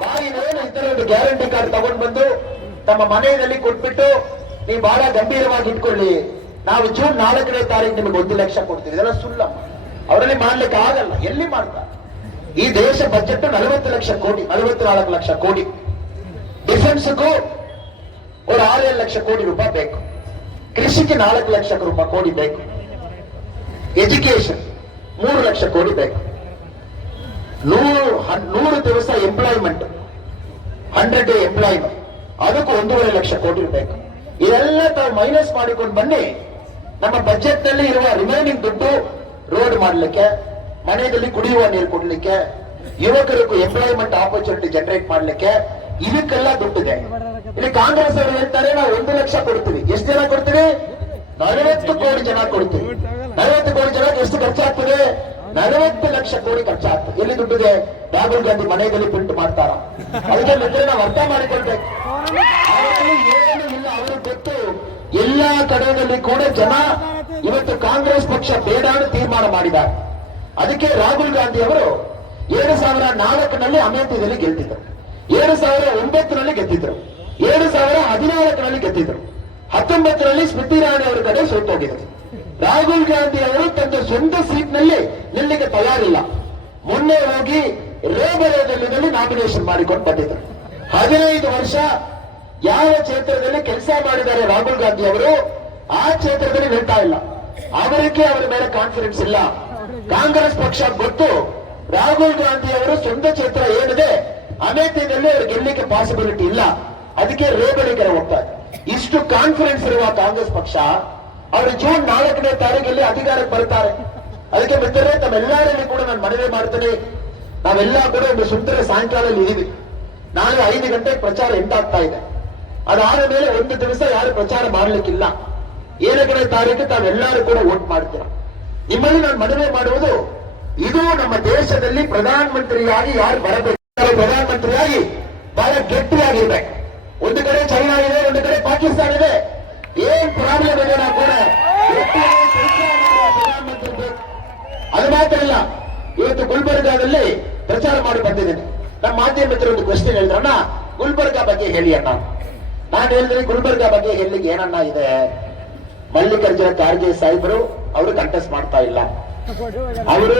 ಬಾಯಿನೇನು ಇತರ ಗ್ಯಾರಂಟಿ ಕಾರ್ಡ್ ತಗೊಂಡು ಬಂದು ತಮ್ಮ ಮನೆಯಲ್ಲಿ ಕೊಟ್ಬಿಟ್ಟು ನೀವು ಬಹಳ ಗಂಭೀರವಾಗಿ ಇಟ್ಕೊಳ್ಳಿ, ನಾವು ಜೂನ್ 4ನೇ ತಾರೀಕು ನಿಮಗೆ 1 ಲಕ್ಷ ಕೊಡ್ತೀವಿ. ಇದೆಲ್ಲ ಸುಳ್ಳಮ್ಮ, ಅವರಲ್ಲಿ ಮಾಡ್ಲಿಕ್ಕೆ ಆಗಲ್ಲ. ಎಲ್ಲಿ ಮಾಡ್ತಾರೆ? ಈ ದೇಶ ಬಜೆಟ್ 40 ಲಕ್ಷ ಕೋಟಿ, 44 ಲಕ್ಷ ಕೋಟಿ. ಡಿಫೆನ್ಸ್ಗೂ ಒಂದು 6 ಲಕ್ಷ ಕೋಟಿ ರೂಪಾಯಿ ಬೇಕು. ಕೃಷಿಗೆ 4 ಲಕ್ಷ ರೂಪಾಯಿ ಕೋಟಿ ಬೇಕು. ಎಜುಕೇಶನ್ 3 ಲಕ್ಷ ಕೋಟಿ ಬೇಕು. 100 ದಿವಸ ಎಂಪ್ಲಾಯ್ಮೆಂಟ್, 100 ಡೇ ಎಂಪ್ಲಾಯ್ಮೆಂಟ್, ಅದಕ್ಕೂ 1.5 ಲಕ್ಷ ಕೋಟಿ ಬೇಕು. ಇದೆಲ್ಲ ತಾವು ಮೈನಸ್ ಮಾಡಿಕೊಂಡು ಬನ್ನಿ. ನಮ್ಮ ಬಜೆಟ್ ನಲ್ಲಿ ಇರುವ ರಿಮೈನಿಂಗ್ ದುಡ್ಡು ರೋಡ್ ಮಾಡಲಿಕ್ಕೆ, ಮನೆಯಲ್ಲಿ ಕುಡಿಯುವ ನೀರು ಕೊಡ್ಲಿಕ್ಕೆ, ಯುವಕರಿಗೂ ಎಂಪ್ಲಾಯ್ಮೆಂಟ್ ಆಪರ್ಚುನಿಟಿ ಜನರೇಟ್ ಮಾಡ್ಲಿಕ್ಕೆ, ಇದಕ್ಕೆಲ್ಲ ದುಡ್ಡಿದೆ. ಇಲ್ಲಿ ಕಾಂಗ್ರೆಸ್ ಅವರು ಹೇಳ್ತಾರೆ ನಾವು 1 ಲಕ್ಷ ಕೊಡ್ತೀವಿ. ಎಷ್ಟು ಜನ ಕೊಡ್ತೀವಿ? 40 ಕೋಟಿ ಜನ ಕೊಡ್ತೀವಿ. 40 ಕೋಟಿ ಜನಕ್ಕೆ ಎಷ್ಟು ಖರ್ಚಾಗ್ತದೆ? 40 ಲಕ್ಷ ಕೋಟಿ ಖರ್ಚಾಗ್ತದೆ. ಎಲ್ಲಿ ದುಡ್ಡಿದೆ? ರಾಹುಲ್ ಗಾಂಧಿ ಮನೆಯಲ್ಲಿ ಪ್ರಿಂಟ್ ಮಾಡ್ತಾರ? ಅದಕ್ಕೆ ಮಿತ್ರ ನಾವು ಅರ್ಥ ಮಾಡಿಕೊಳ್ಬೇಕು. ಏನು ಇಲ್ಲ, ಅವರು ಗೊತ್ತು. ಎಲ್ಲಾ ಕಡೆಯಲ್ಲಿ ಕೂಡ ಜನ ಇವತ್ತು ಕಾಂಗ್ರೆಸ್ ಪಕ್ಷ ಬೇಡ ಅಂತ ತೀರ್ಮಾನ ಮಾಡಿದ್ದಾರೆ. ಅದಕ್ಕೆ ರಾಹುಲ್ ಗಾಂಧಿ ಅವರು 2004ನಲ್ಲಿ ಅಮೇಥಿಯಲ್ಲಿ ಗೆದ್ದಿದ್ರು, 2009ನಲ್ಲಿ ಗೆದ್ದಿದ್ರು, 2014ನಲ್ಲಿ ಗೆದ್ದಿದ್ರು, 19ರಲ್ಲಿ ಸ್ಮೃತಿ ಇರಾನಿ ಅವರ ಕಡೆ ಸೋತೋಗಿದ್ರು. ರಾಹುಲ್ ಗಾಂಧಿ ಅವರು ತನ್ನ ಸ್ವಂತ ಸೀಟ್ ನಲ್ಲಿ ನಿಲ್ಲಿಗೆ ತಯಾರಿಲ್ಲ. ಮೊನ್ನೆ ಹೋಗಿ ರೇಬರೇಲಿಯಲ್ಲಿ ನಾಮಿನೇಷನ್ ಮಾಡಿಕೊಂಡು ಬಂದಿದ್ರು. 15 ವರ್ಷ ಯಾವ ಕ್ಷೇತ್ರದಲ್ಲಿ ಕೆಲಸ ಮಾಡಿದ್ದಾರೆ ರಾಹುಲ್ ಗಾಂಧಿ ಅವರು, ಆ ಕ್ಷೇತ್ರದಲ್ಲಿ ನಿಲ್ತಾ ಇಲ್ಲ. ಅವರಿಗೆ ಅವರ ಮೇಲೆ ಕಾನ್ಫಿಡೆನ್ಸ್ ಇಲ್ಲ. ಕಾಂಗ್ರೆಸ್ ಪಕ್ಷ ಗೊತ್ತು, ರಾಹುಲ್ ಗಾಂಧಿ ಅವರು ಸ್ವಂತ ಕ್ಷೇತ್ರ ಏನಿದೆ ಅಮೇಥಿಯಲ್ಲಿ ಅವರು ಗೆಲ್ಲಿಕ್ಕೆ ಪಾಸಿಬಿಲಿಟಿ ಇಲ್ಲ. ಅದಕ್ಕೆ ರೇಬರಿಗೆ ಹೋಗ್ತಾರೆ. ಇಷ್ಟು ಕಾನ್ಫಿಡೆನ್ಸ್ ಇರುವ ಕಾಂಗ್ರೆಸ್ ಪಕ್ಷ ಅವರು ಜೂನ್ 4ನೇ ತಾರೀಕಲ್ಲಿ ಅಧಿಕಾರಕ್ಕೆ ಬರ್ತಾರೆ. ಅದಕ್ಕೆ ಮಿತ್ರರೇ, ತಮ್ಮೆಲ್ಲರಲ್ಲಿ ಕೂಡ ನಾನು ಮನವಿ ಮಾಡ್ತೇನೆ, ನಾವೆಲ್ಲ ಕೂಡ ಒಂದು ಸುಂದರ ಸಾಯಂಕಾಲದಲ್ಲಿ ಇದೀವಿ. ನಾಳೆ 5 ಗಂಟೆಗೆ ಪ್ರಚಾರ ಎಂಟಾಗ್ತಾ ಇದೆ. ಅದಾದ ಮೇಲೆ 1 ದಿವಸ ಯಾರು ಪ್ರಚಾರ ಮಾಡ್ಲಿಕ್ಕಿಲ್ಲ. 7ನೇ ತಾರೀಕು ತಾವೆಲ್ಲರೂ ಕೂಡ ವೋಟ್ ಮಾಡ್ತೀರ. ನಿಮ್ಮಲ್ಲಿ ನಾನು ಮನವಿ ಮಾಡುವುದು, ಇದು ನಮ್ಮ ದೇಶದಲ್ಲಿ ಪ್ರಧಾನಮಂತ್ರಿಯಾಗಿ ಯಾರು ಬರಬೇಕು, ಪ್ರಧಾನಮಂತ್ರಿಯಾಗಿ ಬಹಳ ಗಟ್ಟಿಯಾಗಿರ್ಬೇಕು. ಒಂದು ಕಡೆ ಚೈನಾ ಇದೆ, ಒಂದು ಕಡೆ ಪಾಕಿಸ್ತಾನ ಇದೆ. ಏನ್ ಪ್ರಾಬ್ಲಮ್ ಇದೆ ನಾವು ಕೂಡ ಪ್ರಧಾನಮಂತ್ರಿ ಬೇಕು. ಅದು ಮಾತ್ರ ಇಲ್ಲ, ಇವತ್ತು ಗುಲ್ಬರ್ಗಾದಲ್ಲಿ ಪ್ರಚಾರ ಮಾಡಿ ಬಂದಿದ್ದೀನಿ. ನಮ್ಮ ಮಾಧ್ಯಮ ಮಿತ್ರ ಒಂದು ಕ್ವೆಶ್ಚನ್ ಹೇಳಿದ್ರಣ್ಣ, ಗುಲ್ಬರ್ಗಾ ಬಗ್ಗೆ ಹೇಳಿ ಅಣ್ಣ. ನಾನು ಹೇಳಿದ್ರೆ ಗುಲ್ಬರ್ಗಾ ಬಗ್ಗೆ ಹೇಳಲಿಕ್ಕೆ ಏನನ್ನ ಇದೆ? ಮಲ್ಲಿಕಾರ್ಜುನ ಖರ್ಗೆ ಸಾಹೇಬರು ಅವರು ಕಂಟೆಸ್ಟ್ ಮಾಡ್ತಾ ಇಲ್ಲ. ಅವರು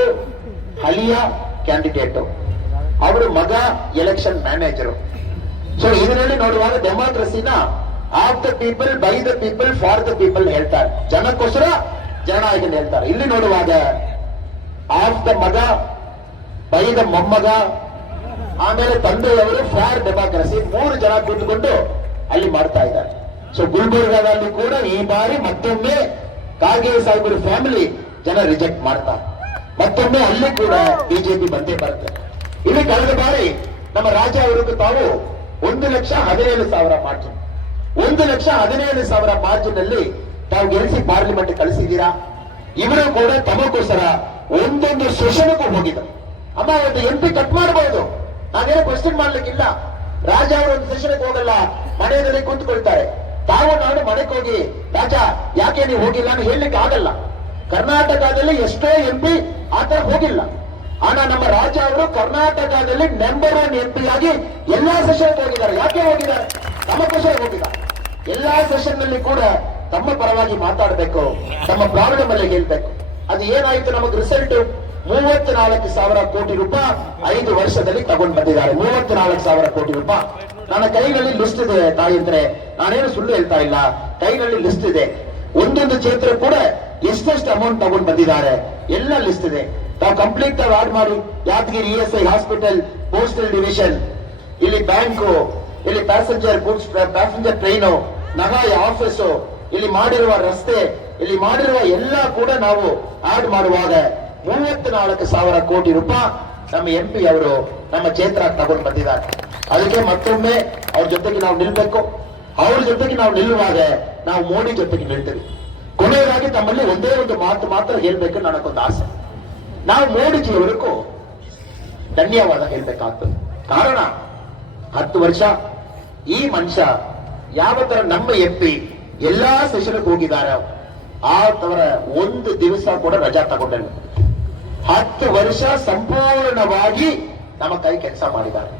ಹಳಿಯ ಕ್ಯಾಂಡಿಡೇಟ್, ಅವರು ಮಗ ಎಲೆಕ್ಷನ್ ಮ್ಯಾನೇಜರು. ಸೊ ಇದರಲ್ಲಿ ನೋಡುವಾಗ ಡೆಮಾಕ್ರಸಿನ of the people, by the people, for the people ಹೇಳ್ತಾರೆ. ಜನಕ್ಕೋಸ್ಕರ ಜನ ಇದನ್ನು ಹೇಳ್ತಾರೆ. ಇಲ್ಲಿ ನೋಡುವಾಗ ಆಫ್ ದ ಮಗ, ಬೈ ದ ಮೊಮ್ಮಗ, ಆಮೇಲೆ ತಂದೆಯವರು ಫಾರ್ ಡೆಮಾಕ್ರಸಿ, 3 ಜನ ಕೂತ್ಕೊಂಡು ಅಲ್ಲಿ ಮಾಡ್ತಾ ಇದ್ದಾರೆ. ಸೊ ಗುಲ್ಬರ್ಗಾದಲ್ಲಿ ಕೂಡ ಈ ಬಾರಿ ಮತ್ತೊಮ್ಮೆ ಖರ್ಗೆ ಸಾಹೇಬರ ಫ್ಯಾಮಿಲಿ ಜನ ರಿಜೆಕ್ಟ್ ಮಾಡ್ತಾರೆ. ಮತ್ತೊಮ್ಮೆ ಅಲ್ಲಿ ಕೂಡ ಬಿಜೆಪಿ ಬಂದೇ ಬರುತ್ತೆ. ಇಲ್ಲಿ ಕಳೆದ ಬಾರಿ ನಮ್ಮ ರಾಜ ಅವರಿಗೂ ತಾವು 1,17,000 ಮಾರ್ಜಿನ್, 1,17,000 ಮಾರ್ಜಿನ್ ಅಲ್ಲಿ ತಾವು ಗೆಲ್ಲಿಸಿ ಪಾರ್ಲಿಮೆಂಟ್ ಕಳಿಸಿದ್ದೀರಾ. ಇವರು ಕೂಡ ತಮಗೋಸ್ಕರ ಒಂದೊಂದು ಸೆಷನ್ಗೂ ಹೋಗಿದ್ದಾರೆ. ಅಮ್ಮ, ಒಂದು MP ಕಟ್ ಮಾಡಬಹುದು, ನಾವೇನೋ ಕ್ವಶನ್ ಮಾಡ್ಲಿಕ್ಕಿಲ್ಲ. ರಾಜ ಅವರು ಒಂದು ಸೆಷನ್ಗೆ ಹೋಗಲ್ಲ, ಮನೆಯಲ್ಲಿ ಕುಂತ್ಕೊಳ್ತಾರೆ. ತಾವು ನಾನು ಮನೆಗೆ ಹೋಗಿ ರಾಜ ಯಾಕೆ ನೀವು ಹೋಗಿಲ್ಲ ಅಂತ ಹೇಳಲಿಕ್ಕೆ ಆಗಲ್ಲ. ಕರ್ನಾಟಕದಲ್ಲಿ ಎಷ್ಟೋ MP ಆತರ ಹೋಗಿಲ್ಲ. ಆನ ನಮ್ಮ ರಾಜ ಅವರು ಕರ್ನಾಟಕದಲ್ಲಿ ನಂಬರ್ 1 MP ಆಗಿ ಎಲ್ಲಾ ಸೆಷನ್ ಹೋಗಿದ್ದಾರೆ. ಯಾಕೆ ಹೋಗಿದ್ದಾರೆ? ತಮಗೋಸ್ಕರ ಹೋಗಿದ್ದಾರೆ. ಎಲ್ಲಾ ಸೆಷನ್ ನಲ್ಲಿ ಕೂಡ ತಮ್ಮ ಪರವಾಗಿ ಮಾತಾಡಬೇಕು, ತಮ್ಮ ಪ್ರಾಬ್ಲಮ್ ಅಲ್ಲಿ ಹೇಳ್ಬೇಕು. ಅದು ಏನಾಯ್ತು? ನಮಗೆ ರಿಸಲ್ಟ್ 34,000 ಕೋಟಿ ರೂಪಾಯಿ 5 ವರ್ಷದಲ್ಲಿ ತಗೊಂಡು ಬಂದಿದ್ದಾರೆ. 34,000 ಕೋಟಿ ರೂಪಾಯಿ. ನನ್ನ ಕೈನಲ್ಲಿ ಲಿಸ್ಟ್ ಇದೆ ತಾಯಿದ್ರೆ, ನಾನೇನು ಸುಳ್ಳು ಹೇಳ್ತಾ ಇಲ್ಲ, ಕೈನಲ್ಲಿ ಲಿಸ್ಟ್ ಇದೆ. ಒಂದೊಂದು ಕ್ಷೇತ್ರ ಕೂಡ ಎಷ್ಟೆಷ್ಟು ಅಮೌಂಟ್ ತಗೊಂಡು ಬಂದಿದ್ದಾರೆ ಎಲ್ಲ ಲಿಸ್ಟ್ ಇದೆ. ತಾವು ಕಂಪ್ಲೀಟ್ ಆಡ್ ಮಾಡಿ. Yadgir ESI hospital, postal division, ಇಲ್ಲಿ ಬ್ಯಾಂಕು, ಇಲ್ಲಿ ಪ್ಯಾಸೆಂಜರ್ ಗೂಡ್ಸ್, ಪ್ಯಾಸೆಂಜರ್ ಟ್ರೈನು, ನಗಾಯ ಆಫೀಸು, ಇಲ್ಲಿ ಮಾಡಿರುವ ರಸ್ತೆ, ಇಲ್ಲಿ ಮಾಡಿರುವ ಎಲ್ಲ ಕೂಡ ನಾವು ಆಡ್ ಮಾಡುವಾಗ 34,000 ಕೋಟಿ ರೂಪಾಯಿ ನಮ್ಮ MP ಅವರು ನಮ್ಮ ಕ್ಷೇತ್ರ ತಗೊಂಡು ಬಂದಿದ್ದಾರೆ. ಅದಕ್ಕೆ ಮತ್ತೊಮ್ಮೆ ಅವ್ರ ಜೊತೆಗೆ ನಾವು ನಿಲ್ಬೇಕು. ಅವ್ರ ಜೊತೆಗೆ ನಾವು ನಿಲ್ಲುವಾಗ ನಾವು ಮೋದಿ ಜೊತೆಗೆ ನಿಲ್ತೀವಿ. ಕೊನೆಯದಾಗಿ ತಮ್ಮಲ್ಲಿ ಒಂದೇ ಒಂದು ಮಾತು ಮಾತ್ರ ಹೇಳ್ಬೇಕು ನನಗೊಂದು ಆಸೆ. ನಾವು ಮೋದಿಜಿಯವರಿಗೂ ಧನ್ಯವಾದ ಹೇಳ್ಬೇಕಾಗ್ತದೆ. ಕಾರಣ 10 ವರ್ಷ ಈ ಮನುಷ್ಯ ಯಾವ ತರ ನಮ್ಮ MP ಎಲ್ಲಾ ಸೆಷನ್ಗೆ ಹೋಗಿದ್ದಾರೆ, ಅವರ ಒಂದು ದಿವಸ ಕೂಡ ರಜಾ ತಗೊಂಡಿಲ್ಲ. 10 ವರ್ಷ ಸಂಪೂರ್ಣವಾಗಿ ನಮ್ಮ ಕೈ ಕೆಲಸ ಮಾಡಿದ್ದಾರೆ.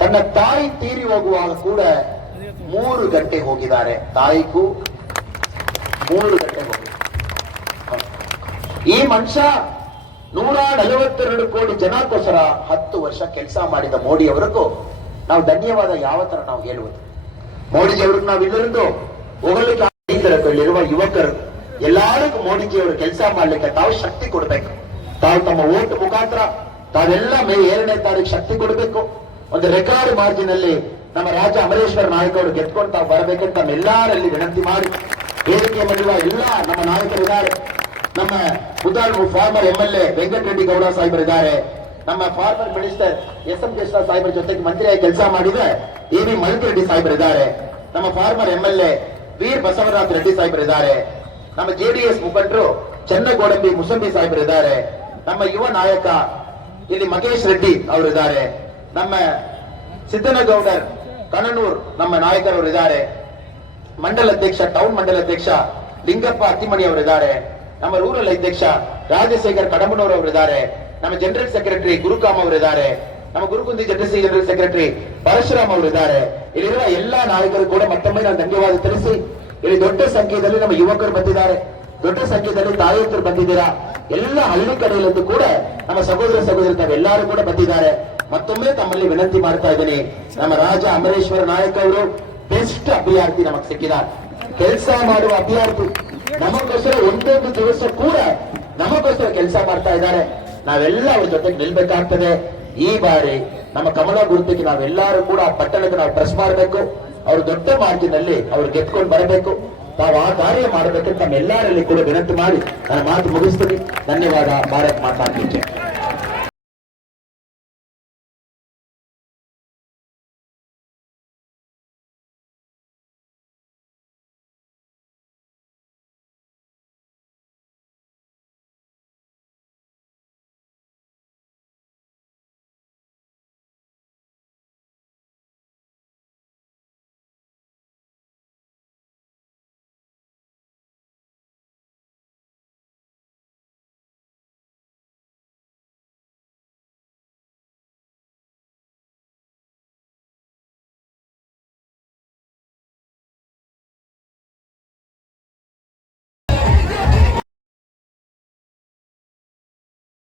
ತನ್ನ ತಾಯಿ ತೀರಿ ಹೋಗುವಾಗ ಕೂಡ 3 ಗಂಟೆ ಹೋಗಿದ್ದಾರೆ. ತಾಯಿಗೂ 3 ಗಂಟೆ ಹೋಗಿದ್ದಾರೆ. ಈ ಮನುಷ್ಯ 142 ಕೋಟಿ ಜನಕ್ಕೋಸ್ಕರ 10 ವರ್ಷ ಕೆಲಸ ಮಾಡಿದ ಮೋದಿಯವರಿಗೂ ನಾವು ಧನ್ಯವಾದ ಯಾವ ತರ ನಾವು ಹೇಳುವುದು. ಮೋದಿಜಿಯವ್ರಿಗೆ ನಾವು ಇಲ್ಲರಿಂದ ಹೋಗಲಿಕ್ಕೆ ರೈತರಲ್ಲಿರುವ ಯುವಕರು ಎಲ್ಲರಿಗೂ ಮೋದಿಜಿಯವರು ಕೆಲಸ ಮಾಡ್ಲಿಕ್ಕೆ ತಾವು ಶಕ್ತಿ ಕೊಡ್ಬೇಕು. ತಾವು ತಮ್ಮ ಓಟ್ ಮುಖಾಂತರ ತಾವೆಲ್ಲ ಮೇ 2ನೇ ತಾರೀಕು ಶಕ್ತಿ ಕೊಡಬೇಕು. ಒಂದು ರೆಕಾರ್ಡ್ ಮಾರ್ಜಿನ್ ಅಲ್ಲಿ ನಮ್ಮ ರಾಜ ಅಮರೇಶ್ವರ ನಾಯಕ ಅವರು ಗೆದ್ಕೊಂಡು ತಾವು ಬರಬೇಕಂತ ನಮ್ಮೆಲ್ಲರಲ್ಲಿ ವಿನಂತಿ ಮಾಡಿ, ವೇದಿಕೆ ಮೇಲಿರುವ ಎಲ್ಲ ನಮ್ಮ ನಾಯಕರಿದ್ದಾರೆ. ನಮ್ಮ ಮುದಾಲ್ ಫಾರ್ಮರ್ MLA ವೆಂಕಟರೆಡ್ಡಿ ಗೌಡ ಸಾಹೇಬರಿದ್ದಾರೆ. ನಮ್ಮ ಫಾರ್ಮರ್ ಮಿನಿಸ್ಟರ್ SM ಕೃಷ್ಣ ಸಾಹೇಬರ ಜೊತೆಗೆ ಮಂತ್ರಿಯಾಗಿ ಕೆಲಸ ಮಾಡಿದ AV ಮಲ್ಲಿಕರೆಡ್ಡಿ ಸಾಹೇಬರಿದ್ದಾರೆ. ನಮ್ಮ ಫಾರ್ಮರ್ MLA ವೀರ್ ಬಸವರಾಜ್ ರೆಡ್ಡಿ ಸಾಹೇಬರಿದ್ದಾರೆ. ನಮ್ಮ JDS ಮುಖಂಡರು ಚನ್ನಗೋಡಂಬಿ ಮುಸಂಬಿ ಸಾಹೇಬರಿದ್ದಾರೆ. ನಮ್ಮ ಯುವ ನಾಯಕ ಇಲ್ಲಿ ಮಗೇಶ್ ರೆಡ್ಡಿ ಅವರಿದ್ದಾರೆ. ನಮ್ಮ ಸಿದ್ದನಗೌಡರ್ ಕನನೂರ್ ನಮ್ಮ ನಾಯಕರವರಿದ್ದಾರೆ. ಮಂಡಲ ಅಧ್ಯಕ್ಷ, ಟೌನ್ ಮಂಡಲ ಅಧ್ಯಕ್ಷ ಲಿಂಗಪ್ಪ ಅತ್ತಿಮಣಿ ಅವರಿದ್ದಾರೆ. ನಮ್ಮ ರೂರಲ್ ಅಧ್ಯಕ್ಷ ರಾಜಶೇಖರ್ ಕಡಮನೂರ್ ಅವರಿದ್ದಾರೆ. ನಮ್ಮ ಜನರಲ್ ಸೆಕ್ರೆಟರಿ ಗುರುಕಾಮ್ ಅವರಿದ್ದಾರೆ. ನಮ್ಮ ಗುರುಕುಂದಿ ಜನರಲ್ ಸೆಕ್ರೆಟರಿ ಪರಶುರಾಮ್ ಅವರಿದ್ದಾರೆ. ಇಲ್ಲಿರುವ ಎಲ್ಲಾ ನಾಯಕರು ಕೂಡ ಮತ್ತೊಮ್ಮೆ ನಾನು ಧನ್ಯವಾದ ತಿಳಿಸಿ, ಇಲ್ಲಿ ದೊಡ್ಡ ಸಂಖ್ಯೆಯಲ್ಲಿ ನಮ್ಮ ಯುವಕರು ಬಂದಿದ್ದಾರೆ, ದೊಡ್ಡ ಸಂಖ್ಯೆಯಲ್ಲಿ ತಾಯಂತರು ಬಂದಿದ್ದೀರಾ. ಎಲ್ಲ ಹಳ್ಳಿ ಕಡೆಯಲ್ಲಂತೂ ಕೂಡ ನಮ್ಮ ಸಹೋದರ ಸಹೋದರಿ ತಾವೆಲ್ಲರೂ ಕೂಡ ಬಂದಿದ್ದಾರೆ. ಮತ್ತೊಮ್ಮೆ ತಮ್ಮಲ್ಲಿ ವಿನಂತಿ ಮಾಡ್ತಾ ಇದ್ದೀನಿ, ನಮ್ಮ ರಾಜ ಅಮರೇಶ್ವರ ನಾಯಕ ಅವರು ಬೆಸ್ಟ್ ಅಭ್ಯರ್ಥಿ ನಮಗೆ ಸಿಕ್ಕಿದ್ದಾರೆ. ಕೆಲಸ ಮಾಡುವ ಅಭ್ಯರ್ಥಿ, ನಮಗೋಸ್ಕರ ಒಂದೊಂದು ದಿವಸ ಕೂಡ ನಮಗೋಸ್ಕರ ಕೆಲಸ ಮಾಡ್ತಾ ಇದ್ದಾರೆ. ನಾವೆಲ್ಲ ಅವ್ರ ಜೊತೆಗೆ ನಿಲ್ಬೇಕಾಗ್ತದೆ. ಈ ಬಾರಿ ನಮ್ಮ ಕಮಲ ಗುರುತಿಗೆ ನಾವೆಲ್ಲರೂ ಕೂಡ ಆ ಪಟ್ಟಣಕ್ಕೆ ನಾವು ಪ್ರೆಸ್ ಮಾಡಬೇಕು. ಅವರು ದೊಡ್ಡ ಮಾರ್ಜಿನಲ್ಲಿ ಅವ್ರು ಗೆದ್ಕೊಂಡು ಬರಬೇಕು. ತಾವು ಆ ಕಾರ್ಯ ಮಾಡಬೇಕಂತ ನಮ್ಮೆಲ್ಲರಲ್ಲಿ ಕೂಡ ವಿನಂತಿ ಮಾಡಿ ನನ್ನ ಮಾತು ಮುಗಿಸ್ತೀನಿ. ಧನ್ಯವಾದ. ಭಾರತ್ ಮಾತಾ ಕಿ ಜೈ.